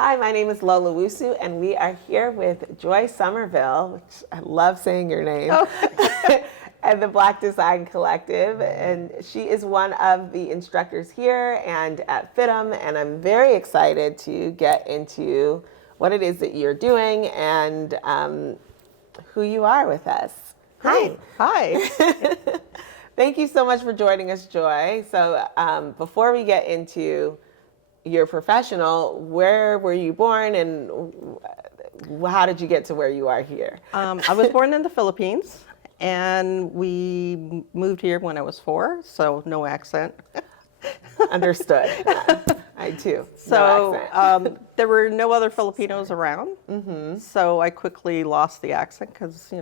Hi, my name is Lola Wusu, and we are here with Joy Somerville, which I love saying your name, and the Black Design Collective. And she is one of the instructors here and at FITM, and I'm very excited to get into what it is that you're doing and who you are with us. Hi. Hi. Thank you so much for joining us, Joy. So before we get into your professional, where were you born and how did you get to where you are here? I was born in the Philippines, and we moved here when I was 4, so no accent. Understood. I too. So No accent. there were no other Filipinos around, so I quickly lost the accent because,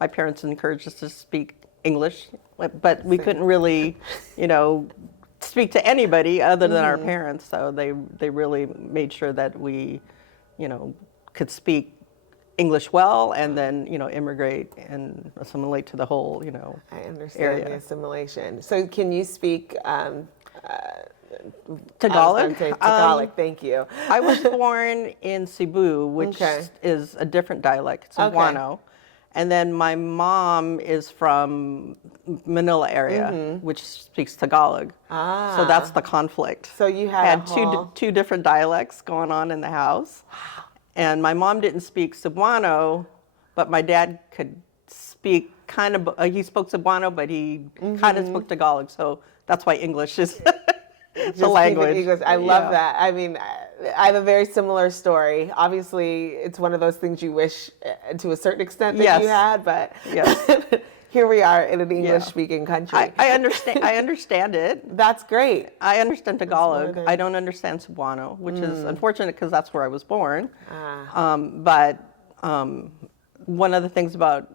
my parents encouraged us to speak English, but we couldn't really, speak to anybody other than our parents. So they really made sure that we, could speak English well and then, immigrate and assimilate to the whole, I understand area. the assimilation. So can you speak Tagalog? Tagalog, thank you. I was born in Cebu, which is a different dialect. It's Cebuano. And then my mom is from Manila area, which speaks Tagalog. So that's the conflict. So you had two different dialects going on in the house. And my mom didn't speak Cebuano, but my dad could speak he spoke Cebuano, but he kind of spoke Tagalog. So that's why English is the language. I love that. I mean, I have a very similar story. Obviously, it's one of those things you wish to a certain extent that you had, but here we are in an English-speaking country. I understand it. That's great. I understand Tagalog. I don't understand Cebuano, which is unfortunate because that's where I was born. But one of the things about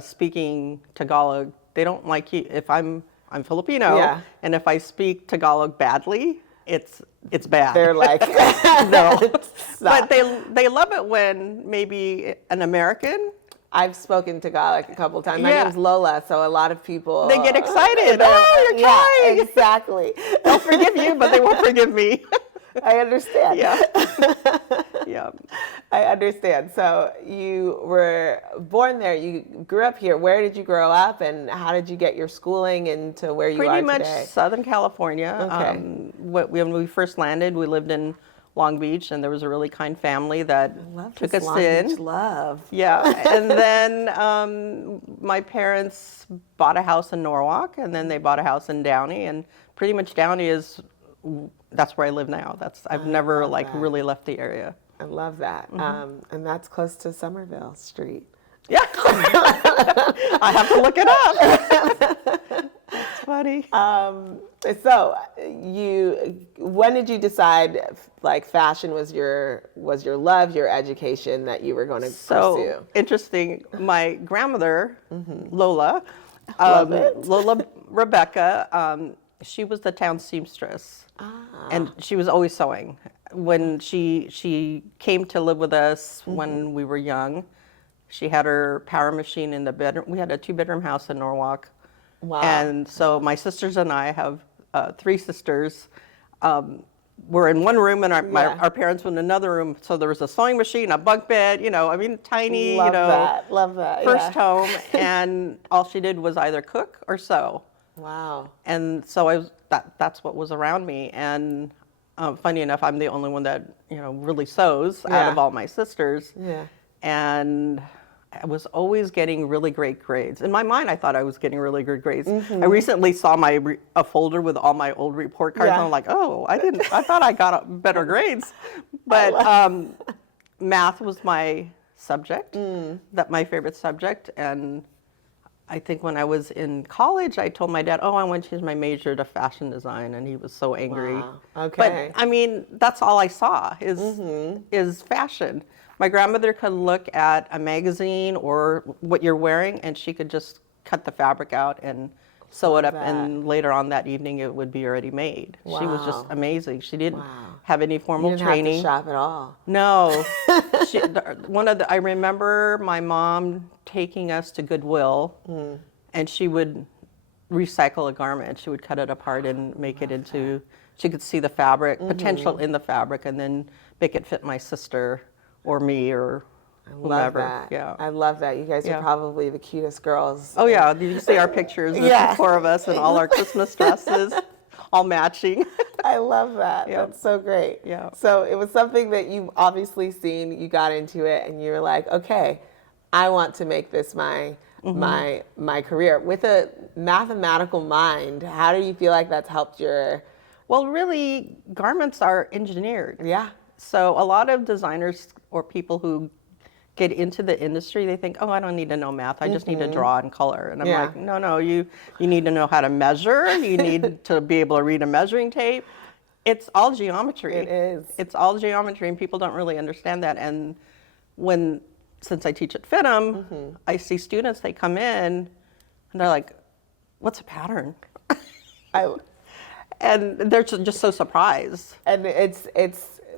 speaking Tagalog, they don't like you if I'm Filipino, and if I speak Tagalog badly, it's bad. They're like, no. But they love it when maybe an American. I've spoken Tagalog a couple times. My name's Lola, so a lot they get excited. Oh, you're trying. Yeah, exactly. They'll forgive you, but they won't forgive me. I understand. Yeah. Yeah. I understand. So you were born there. You grew up here. Where did you grow up, and how did you get your schooling into where you are today? Pretty much Southern California. Okay. When we first landed, we lived in Long Beach, and there was a really kind family that took us Long in. Beach love. Yeah. And then my parents bought a house in Norwalk, and then they bought a house in Downey, and pretty much Downey that's where I live now. I've never really left the area. I love that. And that's close to Somerville Street. Yeah. I have to look it up. It's funny. So when did you decide fashion was your love, your education that you were going to pursue? So interesting. My grandmother, Lola, Lola Rebecca, she was the town seamstress, and she was always sewing. When she came to live with us when we were young, she had her power machine in the bedroom. We had a 2-bedroom house in Norwalk. Wow. And so my sisters and I have 3 sisters. We're in one room, and our parents were in another room. So there was a sewing machine, a bunk bed, tiny, Love that. first home. And all she did was either cook or sew. Wow. And so that's what was around me. And funny enough, I'm the only one that, really sews out of all my sisters. Yeah. And I was always getting really great grades. In my mind, I thought I was getting really good grades. I recently saw a folder with all my old report cards, and I'm like, oh, I thought I got better grades. But math was my subject, my favorite subject. And I think when I was in college, I told my dad, I want to change my major to fashion design, and he was so angry. Wow. Okay. But I mean, that's all I saw is fashion. My grandmother could look at a magazine or what you're wearing, and she could just cut the fabric out and sew it up, and later on that evening it would be already made. Wow. She was just amazing. She didn't have any formal training. You didn't have to shop at all. No. I remember my mom taking us to Goodwill, and she would recycle a garment. She would cut it apart and make it into, she could see the fabric, potential in the fabric, and then make it fit my sister or me or whomever. That. Yeah. I love that. You guys are probably the cutest girls. Oh yeah, did you see our pictures? The four of us in all our Christmas dresses, all matching. I love that. Yeah. That's so great. Yeah. So it was something that you've obviously seen, you got into it, and you were like, okay, I want to make this my career. With a mathematical mind, how do you feel like that's helped your... Well, really, garments are engineered. Yeah. So a lot of designers or people who get into the industry, they think, oh, I don't need to know math. I just need to draw and color. And I'm like, no, you need to know how to measure. You need to be able to read a measuring tape. It's all geometry. It is. It's all geometry, and people don't really understand that. And since I teach at FITM, I see students, they come in, and they're like, what's a pattern? And they're just so surprised. And it's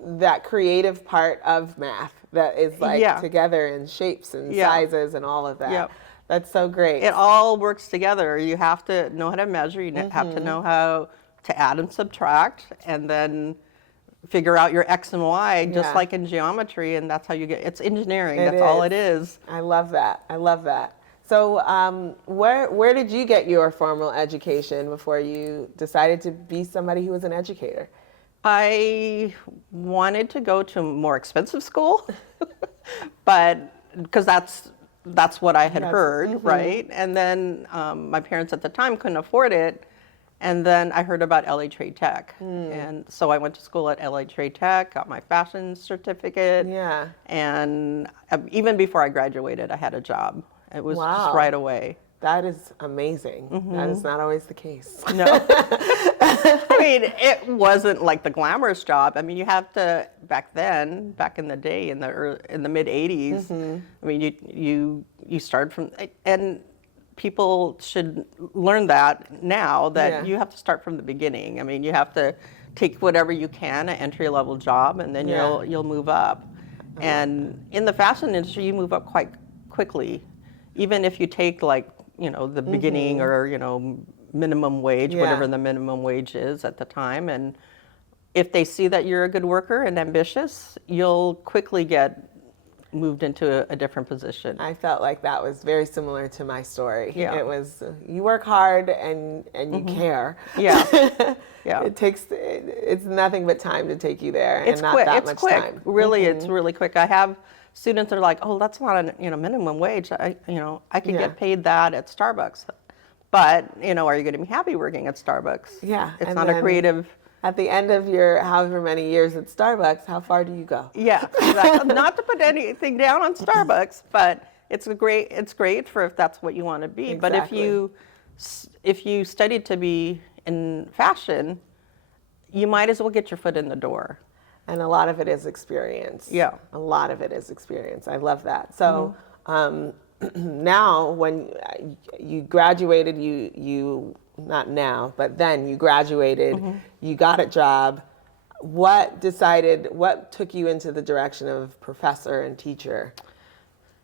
that creative part of math that is like together in shapes and sizes and all of that. Yep. That's so great. It all works together. You have to know how to measure. You have to know how to add and subtract, and then figure out your X and Y, just like in geometry. And that's how you get, it's engineering. That's all it is. I love that. I love that. So where did you get your formal education before you decided to be somebody who was an educator? I wanted to go to a more expensive school, but because that's what I had heard, right? And then my parents at the time couldn't afford it, and then I heard about LA Trade Tech, and so I went to school at LA Trade Tech, got my fashion certificate, and even before I graduated, I had a job. It was just right away. That is amazing. That is not always the case. No. I mean, it wasn't like the glamorous job. I mean, you have to, back in the day, in the mid 80s, I mean, you start from, and people should learn that now, that you have to start from the beginning. I mean, you have to take whatever you can, an entry level job, and then you'll move up. And in the fashion industry, you move up quite quickly, even if you take like, the beginning or, minimum wage, whatever the minimum wage is at the time. And if they see that you're a good worker and ambitious, you'll quickly get moved into a different position. I felt like that was very similar to my story. Yeah. It was, you work hard and you care. Yeah. Yeah. It's nothing but time to take you there, It's and not quick. that It's much quick. time. Really, it's really quick. I have students that are like, oh, that's not a minimum wage. I could get paid that at Starbucks. But, are you going to be happy working at Starbucks? Yeah. It's not a creative. At the end of your however many years at Starbucks, how far do you go? Yeah, exactly. Not to put anything down on Starbucks, but it's great for if that's what you want to be. Exactly. But if you studied to be in fashion, you might as well get your foot in the door. And a lot of it is experience. Yeah. A lot of it is experience. I love that. So now when you graduated, you not now, but then you graduated, you got a job. What took you into the direction of professor and teacher?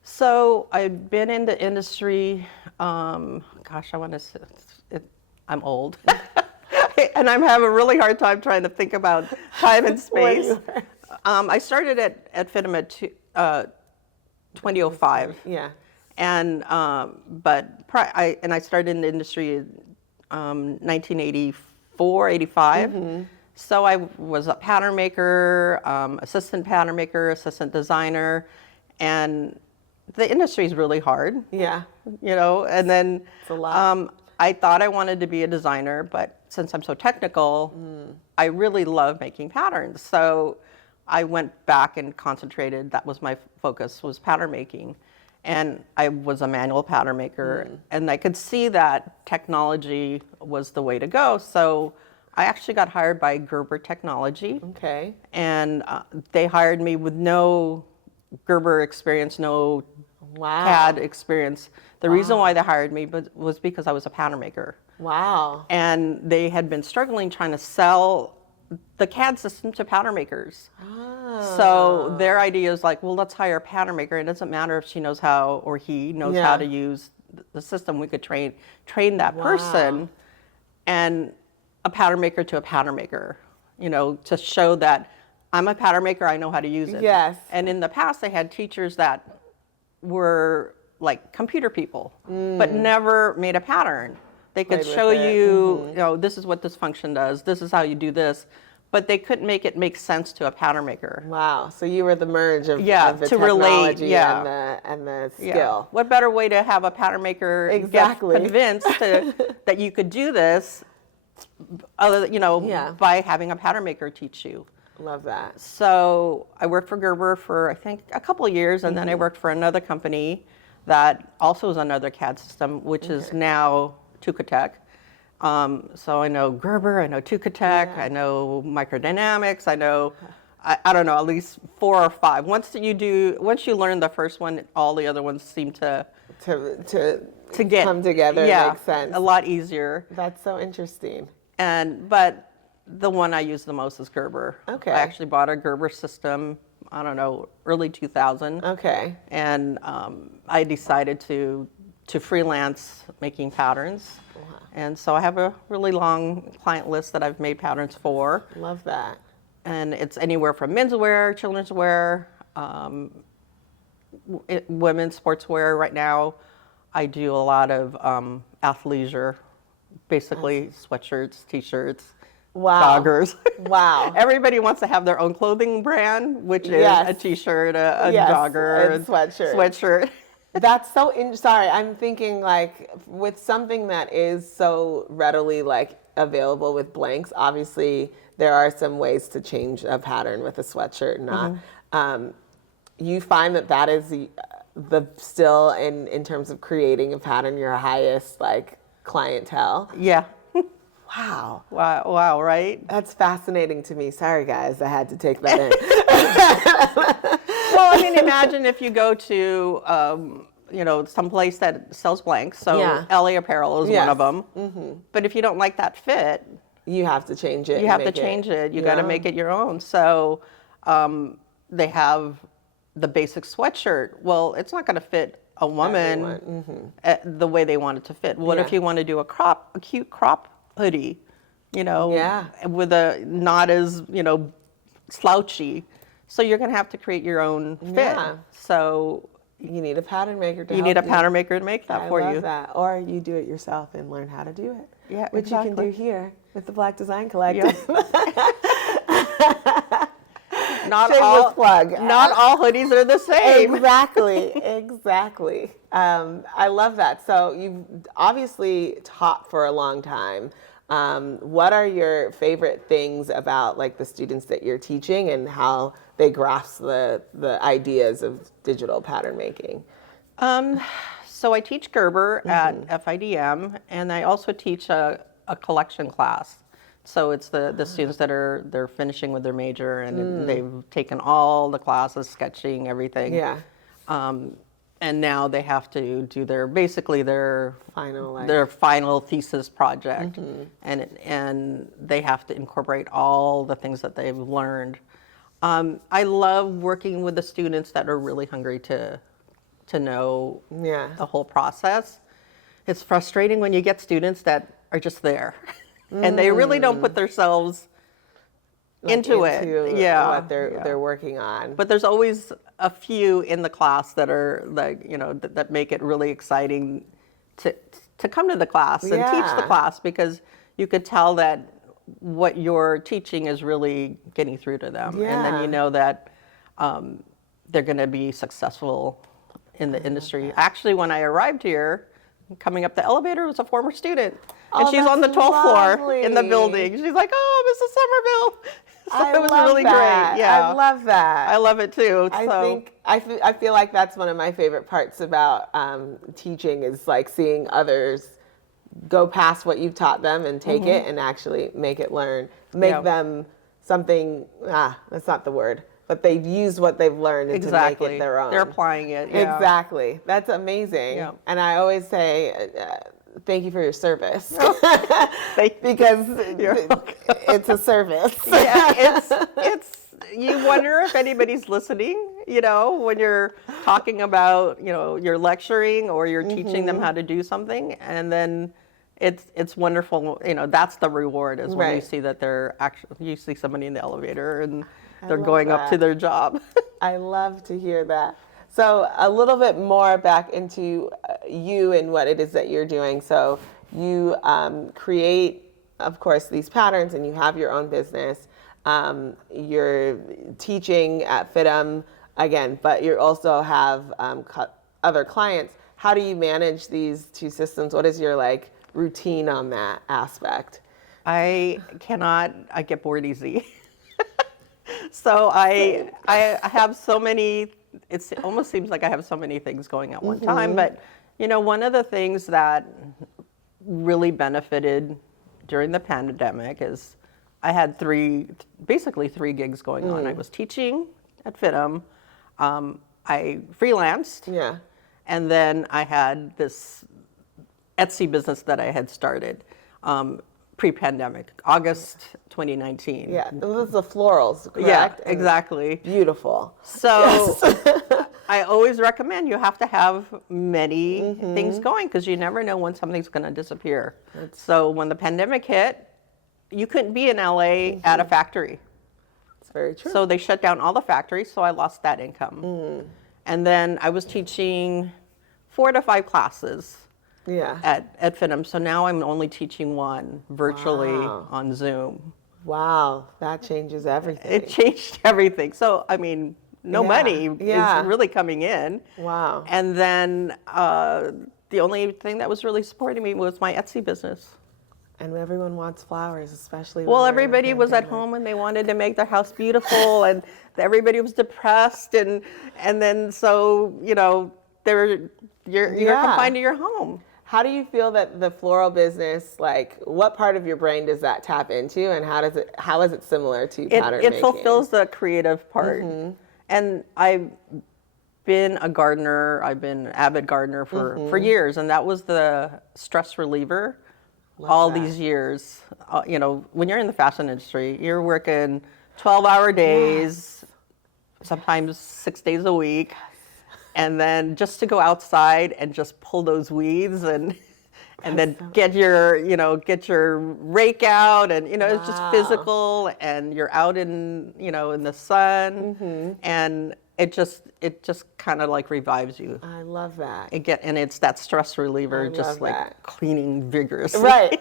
So I've been in the industry, I want to say, I'm old. And I'm having a really hard time trying to think about time and space. I started at FITM at 2005. Yeah. And I started in the industry in 1984, 85. So I was a pattern maker, assistant pattern maker, assistant designer, and the industry is really hard. Yeah. And then It's a lot. I thought I wanted to be a designer, but since I'm so technical, I really love making patterns. So I went back and concentrated. That was my focus, was pattern making. And I was a manual pattern maker, and I could see that technology was the way to go. So I actually got hired by Gerber Technology. Okay. And they hired me with no Gerber experience, no CAD experience. The reason why they hired me was because I was a pattern maker. Wow. And they had been struggling trying to sell the CAD system to pattern makers. So their idea is like, well, let's hire a pattern maker. It doesn't matter if she knows how or he knows how to use the system, we could train that Wow. person, and a pattern maker to a pattern maker, to show that I'm a pattern maker, I know how to use it. Yes. And in the past, they had teachers that were like computer people, but never made a pattern. They could Played show with it. you, this is what this function does, this is how you do this, but they couldn't make it make sense to a pattern maker. Wow. So you were the merge of, Yeah, of the to relate, technology yeah. and the Yeah. skill. What better way to have a pattern maker Exactly. get convinced that you could do this, Yeah. by having a pattern maker teach you. Love that. So I worked for Gerber for, I think, a couple of years, and then I worked for another company that also is another CAD system, which is now Tukatech. So I know Gerber, I know Tukatech, I know Microdynamics, I know, I don't know, at least 4 or 5. Once you learn the first one, all the other ones seem to get come together, yeah, makes sense. a lot easier. That's so interesting. But the one I use the most is Gerber. Okay. I actually bought a Gerber system, I don't know, early 2000. Okay. And I decided to freelance making patterns. Wow. And so I have a really long client list that I've made patterns for. Love that. And it's anywhere from menswear, children's wear, women's sportswear. Right now, I do a lot of athleisure, basically sweatshirts, t-shirts, Wow. joggers. Wow. Everybody wants to have their own clothing brand, which is Yes. a t-shirt, a Yes, jogger, and sweatshirt. sweatshirt. That's so sorry, I'm thinking like with something that is so readily like available with blanks, obviously there are some ways to change a pattern with a sweatshirt and not. You find that is the still in terms of creating a pattern your highest like clientele. Yeah. Wow. Wow, right? That's fascinating to me. Sorry guys, I had to take that in. Well, I mean, imagine if you go to, some place that sells blanks. So Yeah. LA Apparel is Yes. one of them. But if you don't like that fit, You have to change it. you have to change it. You got to make it your own. So they have the basic sweatshirt. Well, it's not going to fit a woman the way they want it to fit. What if Yeah. you want to do a cute crop hoodie, Yeah. with a not as, slouchy. So you're going to have to create your own fit. Yeah. So You need a pattern maker to you help need a pattern maker to make that I for love you. that. Or you do it yourself and learn how to do it. Yeah, Which you exactly. can do here with the Black Design Collective. Not Shameless all plug. Not all hoodies are the same. Exactly. I love that. So you've obviously taught for a long time. What are your favorite things about like the students that you're teaching and how they grasp the ideas of digital pattern making? So I teach Gerber at FIDM, and I also teach a collection class. So it's the students that they're finishing with their major, and they've taken all the classes, sketching, everything. Yeah. And now they have to do their Final thesis project, and they have to incorporate all the things that they've learned. I love working with the students that are really hungry to know the whole process. It's frustrating when you get students that are just there, and they really don't put themselves into it. Yeah, what they're working on. But there's always a few in the class that are like, that make it really exciting to come to the class and teach the class, because you could tell that what you're teaching is really getting through to them. And then you know that they're going to be successful in the industry. Actually, when I arrived here, coming up the elevator was a former student. And she's on the 12th floor in the building. She's like, "Oh, Mrs. Somerville." So it was really great. Yeah. I love that. I love it too. I feel like that's one of my favorite parts about teaching is like seeing others go past what you've taught them and take it and actually make them something. That's not the word. But they've used what they've learned to make it their own. They're applying it. Yeah. Exactly. That's amazing. Yeah. And I always say, thank you for your service. Because it's a service. Yeah, it's you wonder if anybody's listening you know, when you're talking about, you know, you're lecturing or you're teaching them how to do something, and then it's wonderful. You know, that's the reward, is when you see that they're actually, you see somebody in the elevator and they're going up to their job. I love to hear that. So a little bit more back into you and what it is that you're doing. So you create, of course, these patterns, and you have your own business. You're teaching at FITM again, but you also have other clients. How do you manage these two systems? What is your like routine on that aspect? I get bored easy. So I have so many, it almost seems like I have so many things going at one time. But, you know, one of the things that really benefited during the pandemic is I had basically three gigs going on. I was teaching at FITM, I freelanced, and then I had this Etsy business that I had started pre-pandemic, August 2019. Yeah, it was the florals, correct? Yeah, exactly. Beautiful. So I always recommend you have to have many things going, because you never know when something's going to disappear. So when the pandemic hit, you couldn't be in LA at a factory. It's very true. So they shut down all the factories, so I lost that income. And then I was teaching 4 to 5 classes at FITM. So now I'm only teaching one virtually on Zoom. Wow, that changes everything. It changed everything. So, I mean, no money is really coming in. Wow. And then the only thing that was really supporting me was my Etsy business. And everyone wants flowers, especially. Well, everybody was at home and they wanted to make their house beautiful, and everybody was depressed, and then so, you know, you're confined to your home. How do you feel that the floral business, like, what part of your brain does that tap into, and how is it similar to pattern making? It fulfills the creative part. And I've been a gardener. I've been an avid gardener for years, and that was the stress reliever. These years. You know, when you're in the fashion industry, you're working 12-hour days, sometimes 6 days a week. And then just to go outside and just pull those weeds and then get your rake out, and, you know, it's just physical, and you're out in the sun, and it just kind of like revives you. I love that. And it's that stress reliever, just like cleaning vigorously. Right.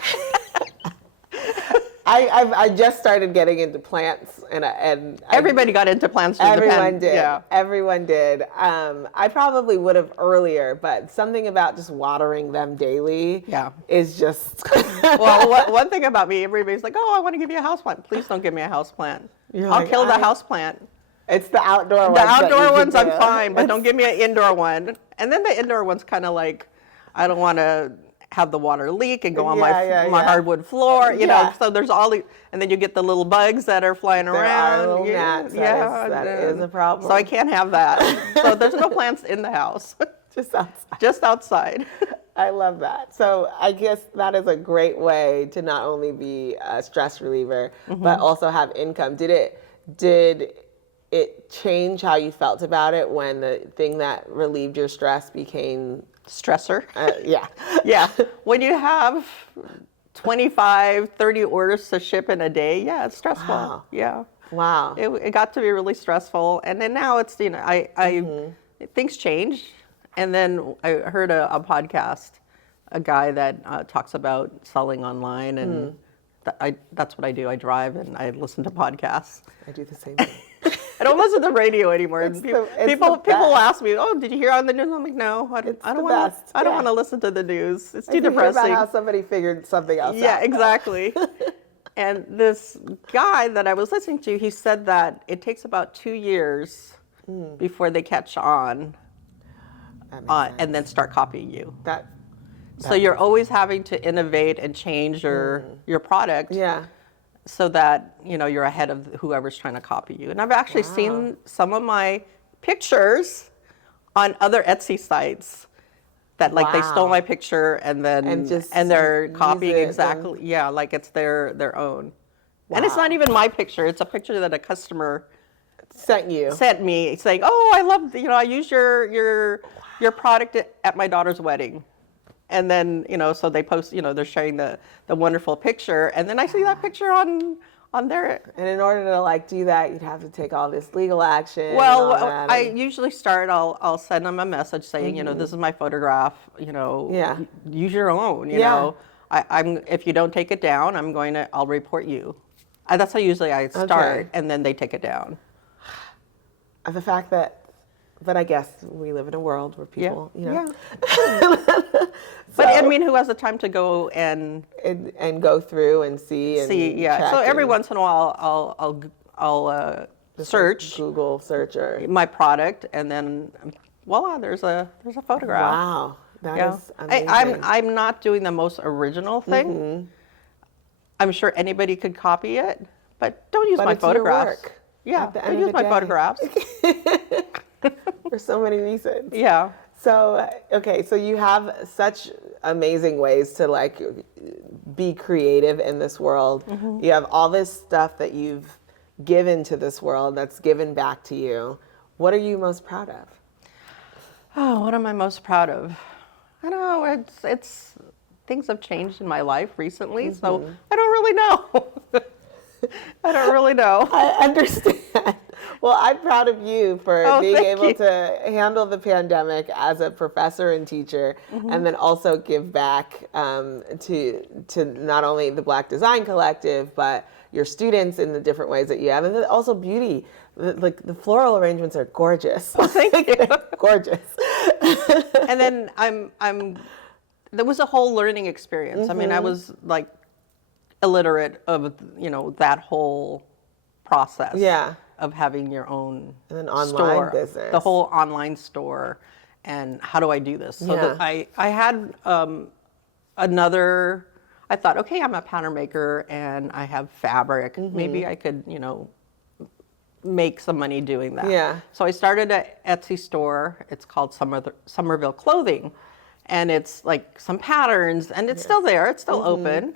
I just started getting into plants, and everybody got into plants. Everyone did. Yeah. Everyone did. I probably would have earlier, but something about just watering them daily is just. Well, one thing about me, everybody's like, "Oh, I want to give you a houseplant." Please don't give me a houseplant. I'll kill the houseplant. It's the outdoor ones. The outdoor ones I'm fine, but don't give me an indoor one. And then the indoor one's kind of like, I don't want to have the water leak and go on my hardwood floor, you know. So there's all the, and then you get the little bugs that are flying around. There are little gnats. That is a problem. So I can't have that. So there's no plants in the house. Just outside. Just outside. I love that. So I guess that is a great way to not only be a stress reliever, but also have income. Did it change how you felt about it when the thing that relieved your stress became stressor? Yeah. When you have 25, 30 orders to ship in a day, it's stressful. Wow. Yeah. Wow. It got to be really stressful. And then now it's, things change. And then I heard a podcast, a guy that talks about selling online, and that's what I do. I drive and I listen to podcasts. I do the same thing. I don't listen to radio anymore. People ask me, "Oh, did you hear on the news?" I'm like, "No, I don't want to listen to the news. It's too depressing." Hear about how somebody figured something else out. Yeah, exactly. And this guy that I was listening to, he said that it takes about 2 years before they catch on, and then start copying you. So you're always having to innovate and change your product. Yeah. So that, you're ahead of whoever's trying to copy you. And I've actually seen some of my pictures on other Etsy sites that they stole my picture and they're copying exactly, like it's their own. Wow. And it's not even my picture, it's a picture that a customer sent me saying, "Oh, I love, I use your product at my daughter's wedding." And then, so they post, they're sharing the wonderful picture, and then I see that picture on there. And in order to like do that, you'd have to take all this legal action. Well, and all that, I usually start. I'll send them a message saying, this is my photograph. Use your own. You know, I'm if you don't take it down, I'll report you. That's how usually I start, and then they take it down. The fact that, but I guess we live in a world where people, But I mean, who has the time to go and go through and see? Yeah. So every once in a while, I'll search, Google search my product, and then voila, there's a photograph. Wow, that is amazing. I'm not doing the most original thing. Mm-hmm. I'm sure anybody could copy it, but don't use my photographs. Your work. Yeah, don't use my photographs. For so many reasons. Yeah. So, okay, so you have such amazing ways to like be creative in this world. Mm-hmm. You have all this stuff that you've given to this world that's given back to you. What are you most proud of? Oh, what am I most proud of? I don't know, it's things have changed in my life recently, mm-hmm. so I don't really know. I don't really know. I understand. Well, I'm proud of you for being able to handle the pandemic as a professor and teacher, mm-hmm. and then also give back to not only the Black Design Collective, but your students in the different ways that you have, and then also beauty. Like the floral arrangements are gorgeous. Oh, thank you. Gorgeous. And then there was a whole learning experience. Mm-hmm. I mean, I was like illiterate of that whole process. Yeah. Of having your own and online store, business, the whole online store, and how do I do this? So that I had another. I thought, okay, I'm a pattern maker and I have fabric. Mm-hmm. Maybe I could, make some money doing that. Yeah. So I started an Etsy store. It's called Somerville Clothing, and it's like some patterns, and it's still there. It's still mm-hmm. open.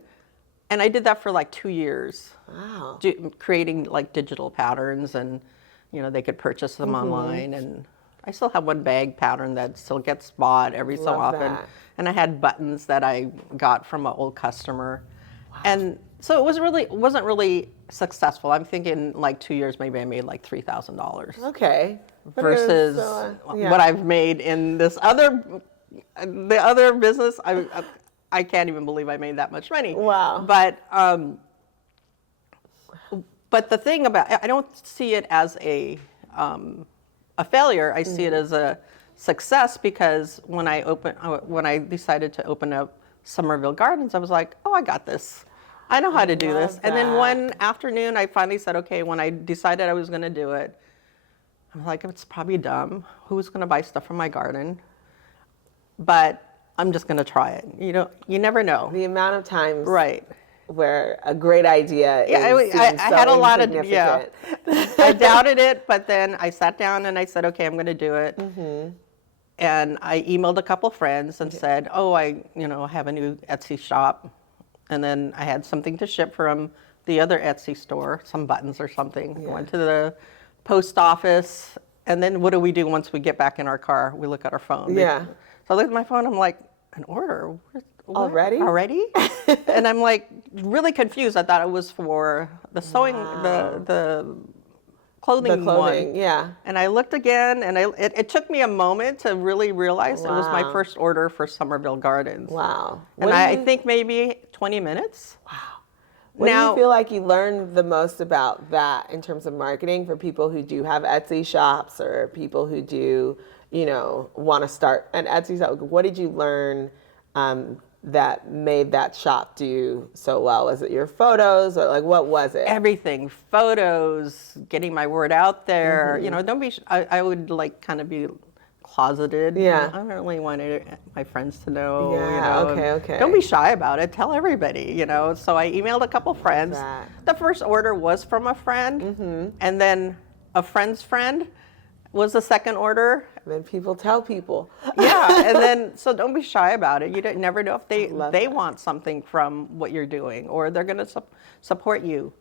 And I did that for like 2 years. Wow. Creating like digital patterns, and they could purchase them mm-hmm. online. And I still have one bag pattern that still gets bought every so often. That. And I had buttons that I got from an old customer. Wow. And so it wasn't really successful. I'm thinking like 2 years, maybe I made like $3,000. Okay. Versus what I've made in the other business. I can't even believe I made that much money. Wow. But the thing about I don't see it as a failure. I see it as a success, because when I decided to open up Somerville Gardens, I was like, oh, I got this. I know how to do this. And then one afternoon, I finally said, okay, when I decided I was going to do it, I'm like, it's probably dumb. Who's going to buy stuff from my garden? But I'm just going to try it. You never know. The amount of times right. where a great idea is I had a lot of, I doubted it, but then I sat down and I said, okay, I'm going to do it. Mm-hmm. And I emailed a couple friends and said, oh, I have a new Etsy shop. And then I had something to ship from the other Etsy store, some buttons or something. Yeah. I went to the post office, and then what do we do once we get back in our car? We look at our phone. Yeah. So I look at my phone, I'm like, an order? Already? And I'm like really confused. I thought it was for the sewing, the clothing one. Yeah. And I looked again, and it took me a moment to really realize it was my first order for Somerville Gardens. Wow. And I think maybe 20 minutes. Wow. What do you feel like you learned the most about that in terms of marketing for people who do have Etsy shops, or people who do, want to start an Etsy shop? What did you learn that made that shop do so well? Was it your photos, or like what was it? Everything. Photos, getting my word out there. Mm-hmm. Don't be. I would like kind of be closeted. Yeah. I don't really want my friends to know. Yeah. Okay. Don't be shy about it. Tell everybody. So I emailed a couple friends. The first order was from a friend, mm-hmm. and then a friend's friend was the second order. And then people tell people. Yeah, and then so don't be shy about it. You never know if they want something from what you're doing, or they're going to support you.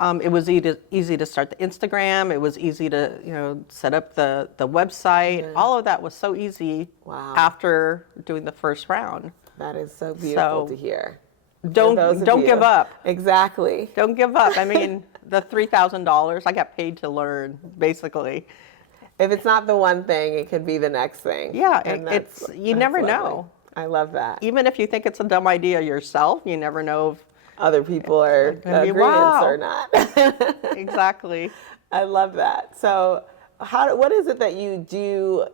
It was easy to start the Instagram. It was easy to, set up the website. All of that was so easy after doing the first round. That is so beautiful to hear. Don't give up. Exactly. Don't give up. I mean, the $3,000, I got paid to learn, basically. If it's not the one thing, it could be the next thing. Yeah, you never know. I love that. Even if you think it's a dumb idea yourself, you never know if other people are agreeants or not. Exactly. I love that. So what is it that you do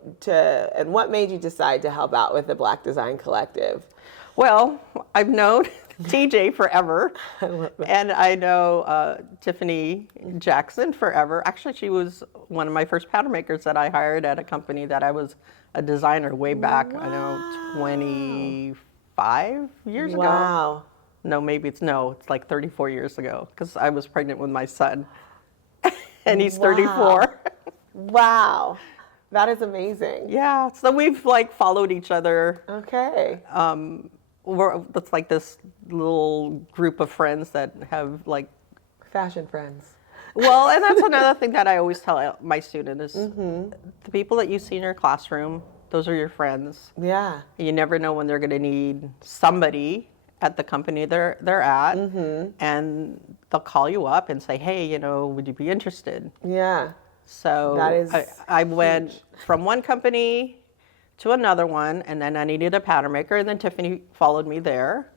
and what made you decide to help out with the Black Design Collective? Well, I've known TJ forever. I love that. And I know Tiffany Jackson forever. Actually, she was one of my first pattern makers that I hired at a company that I was a designer way back, I know, 25 years ago. Wow. No, it's like 34 years ago, because I was pregnant with my son, and he's 34. Wow. That is amazing. Yeah, so we've followed each other. Okay. It's like this little group of friends that have fashion friends. Well, and that's another thing that I always tell my students is the people that you see in your classroom, those are your friends. Yeah. You never know when they're going to need somebody at the company they're at, and they'll call you up and say, hey, would you be interested? Yeah. So that is I went huge. from one company to another one, and then I needed a pattern maker, and then Tiffany followed me there.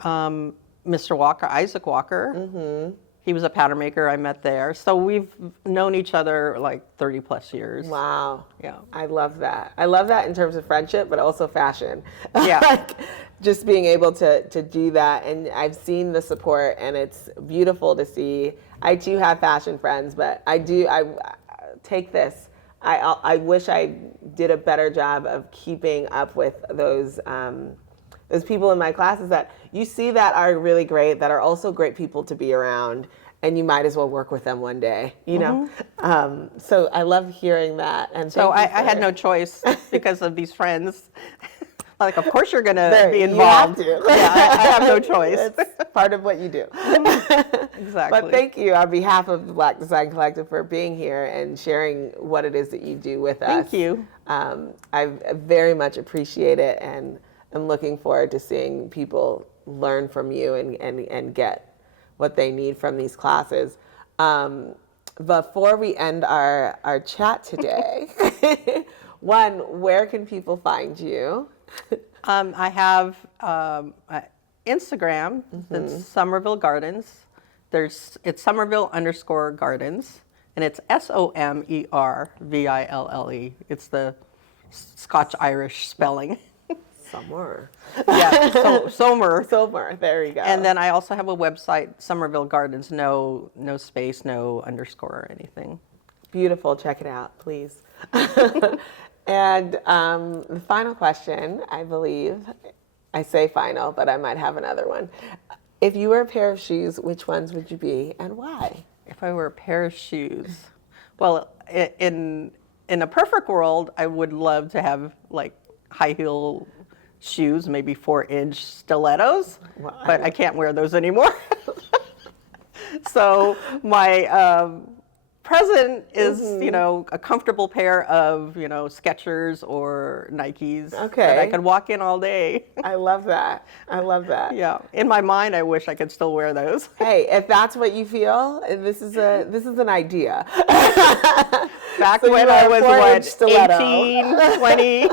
Mr. Walker, Isaac Walker, he was a pattern maker I met there. So we've known each other 30 plus years. Wow. Yeah. I love that. I love that in terms of friendship, but also fashion. Yeah. Just being able to do that. And I've seen the support, and it's beautiful to see. I too have fashion friends, but I take this. I wish I did a better job of keeping up with those people in my classes that you see that are really great, that are also great people to be around, and you might as well work with them one day, So I love hearing that. And so I had no choice because of these friends. Of course you're going to be involved. You have to. Yeah, I have no choice. It's part of what you do. Exactly. But thank you on behalf of the Black Design Collective for being here and sharing what it is that you do with us. Thank you. I very much appreciate it, and I'm looking forward to seeing people learn from you and get what they need from these classes. Before we end our chat today, one, where can people find you? I have Instagram. That's Somerville Gardens. It's Somerville_Gardens, and it's SOMERVILLE. It's the Scotch-Irish spelling. Somewhere. Yeah, Somer. Somer, there you go. And then I also have a website, Somerville Gardens, no space, no underscore or anything. Beautiful, check it out, please. And the final question, I believe, I say final, but I might have another one. If you were a pair of shoes, which ones would you be and why? If I were a pair of shoes, well, in a perfect world, I would love to have high heel shoes, maybe 4-inch stilettos, but I can't wear those anymore. So my present is, a comfortable pair of, Skechers or Nikes that I could walk in all day. I love that. I love that. Yeah. In my mind, I wish I could still wear those. Hey, if that's what you feel, this is an idea. Back so when I was, 18, 20,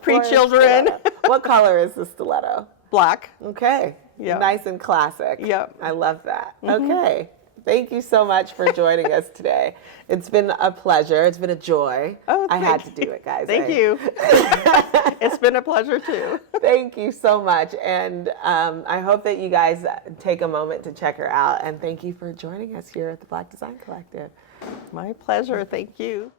pre-children. What color is the stiletto? Black. Okay. Yeah. Nice and classic. Yep. I love that. Okay. Thank you so much for joining us today. It's been a pleasure. It's been a joy. Oh, I had to do it, guys. Thank you. It's been a pleasure, too. Thank you so much. And I hope that you guys take a moment to check her out. And thank you for joining us here at the Black Design Collective. My pleasure. Thank you.